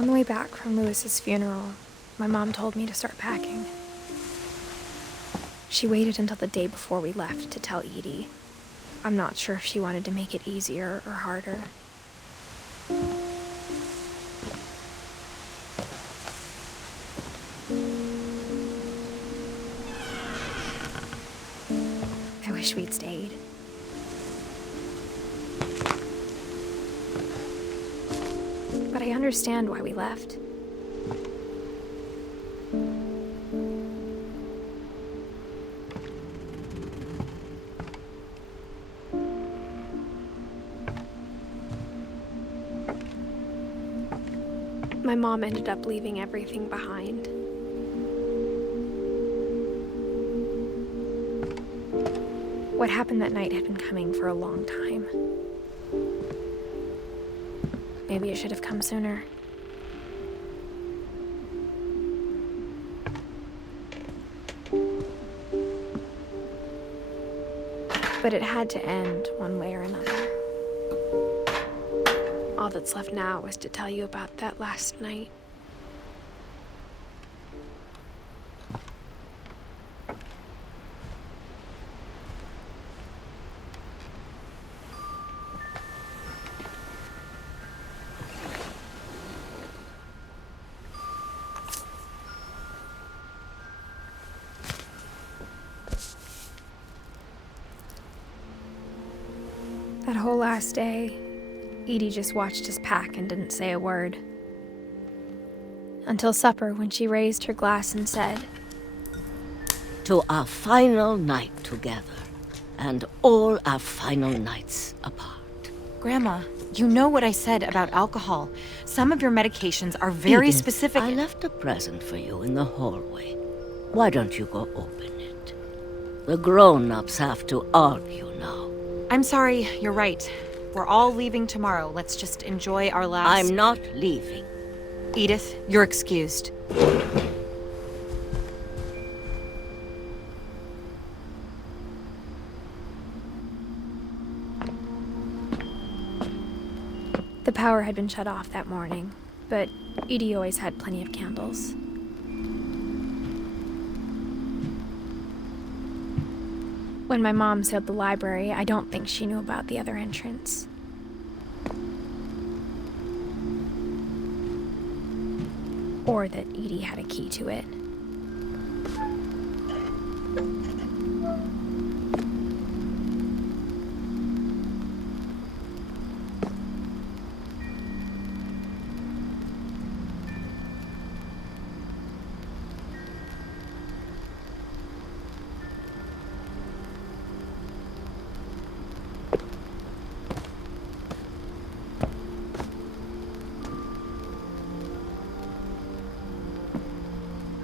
On the way back from Lewis's funeral, my mom told me to start packing. She waited until the day before we left to tell Edie. I'm not sure if she wanted to make it easier or harder. I wish we'd stayed. But I understand why we left. My mom ended up leaving everything behind. What happened that night had been coming for a long time. Maybe it should have come sooner. But it had to end one way or another. All that's left now is to tell you about that last night. That whole last day, Edie just watched us pack and didn't say a word. Until supper, when she raised her glass and said, "To our final night together, and all our final nights apart." Grandma, you know what I said about alcohol. Some of your medications are very Edith, specific. I left a present for you in the hallway. Why don't you go open it? The grown-ups have to argue now. I'm sorry, you're right. We're all leaving tomorrow. Let's just enjoy our last... I'm not leaving. Edith, you're excused. The power had been shut off that morning, but Edie always had plenty of candles. When my mom sealed the library, I don't think she knew about the other entrance. Or that Edie had a key to it.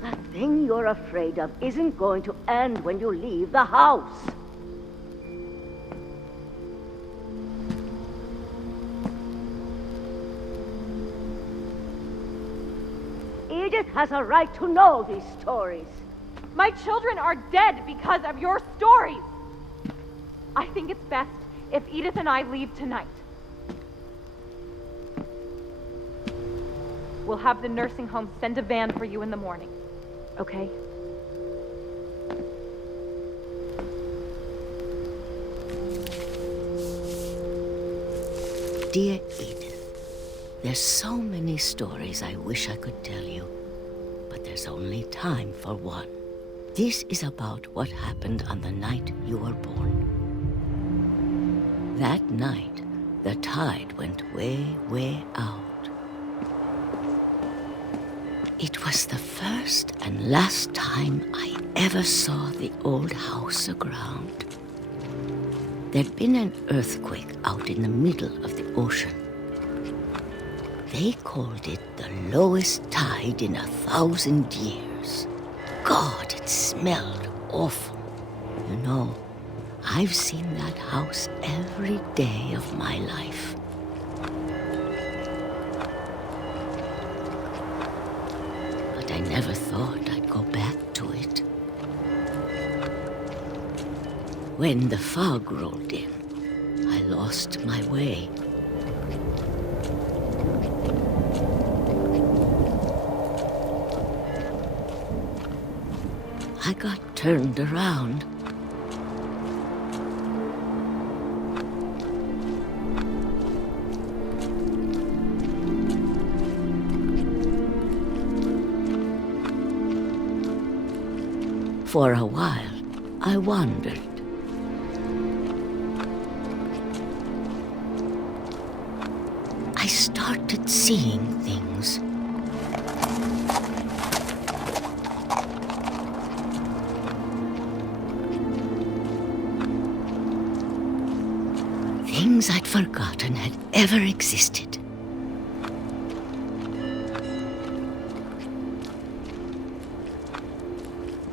That thing you're afraid of isn't going to end when you leave the house. Edith has a right to know these stories. My children are dead because of your stories. I think it's best if Edith and I leave tonight. We'll have the nursing home send a van for you in the morning, okay? Dear Edith, there's so many stories I wish I could tell you, but there's only time for one. This is about what happened on the night you were born. That night, the tide went way, way out. It was the first and last time I ever saw the old house aground. There'd been an earthquake out in the middle of the ocean. They called it the lowest tide in 1,000 years. God, it smelled awful. You know, I've seen that house every day of my life. But I never thought I'd go back to it. When the fog rolled in, I lost my way. I got turned around. For a while, I wandered. I started seeing things. Things I'd forgotten had ever existed.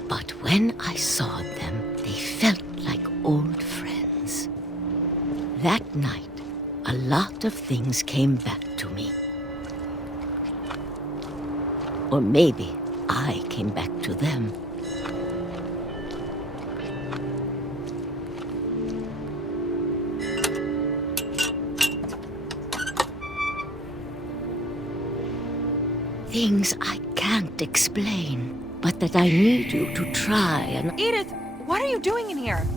But when I saw them, they felt like old friends. That night, a lot of things came back to me. Or maybe I came back to them. Things I can't explain, but that I need you to try and... Edith, what are you doing in here?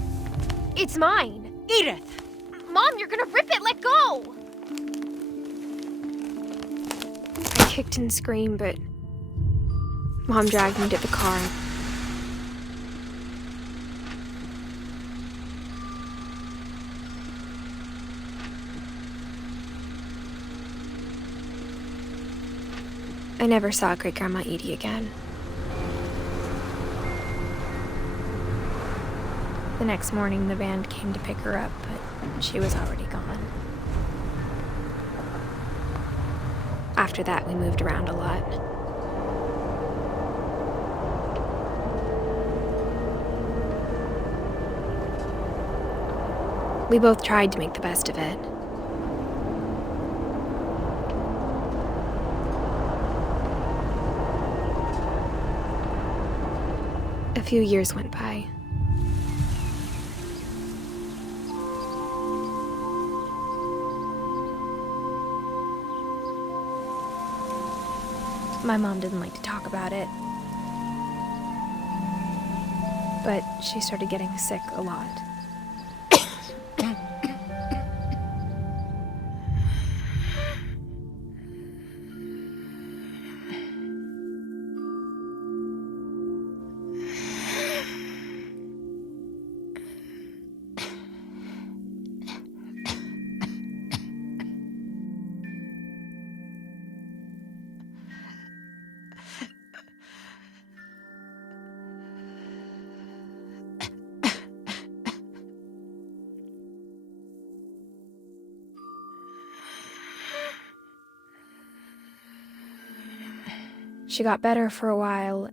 It's mine. Edith! Mom, you're gonna rip it! Let go! I kicked and screamed, but Mom dragged me to the car. I never saw Great-Grandma Edie again. The next morning, the band came to pick her up, but she was already gone. After that, we moved around a lot. We both tried to make the best of it. A few years went by. My mom didn't like to talk about it, but she started getting sick a lot. She got better for a while,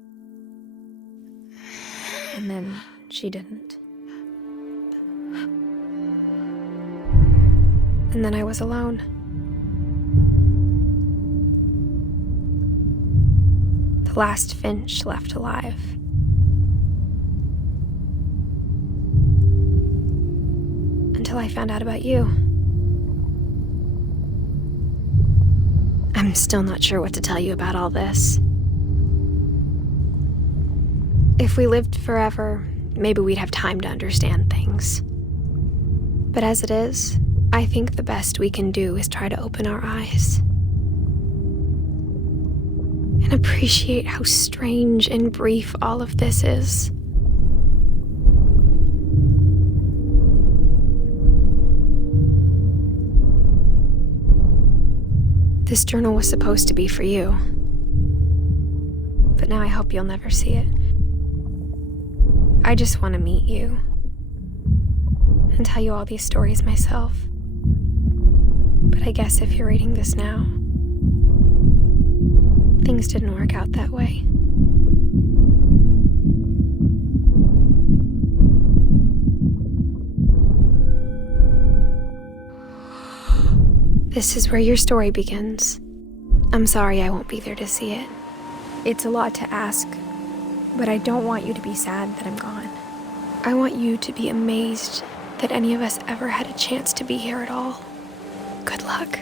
and then she didn't. And then I was alone. The last Finch left alive. Until I found out about you. I'm still not sure what to tell you about all this. If we lived forever, maybe we'd have time to understand things. But as it is, I think the best we can do is try to open our eyes. And appreciate how strange and brief all of this is. This journal was supposed to be for you. But now I hope you'll never see it. I just want to meet you and tell you all these stories myself. But I guess if you're reading this now, things didn't work out that way. This is where your story begins. I'm sorry I won't be there to see it. It's a lot to ask, but I don't want you to be sad that I'm gone. I want you to be amazed that any of us ever had a chance to be here at all. Good luck.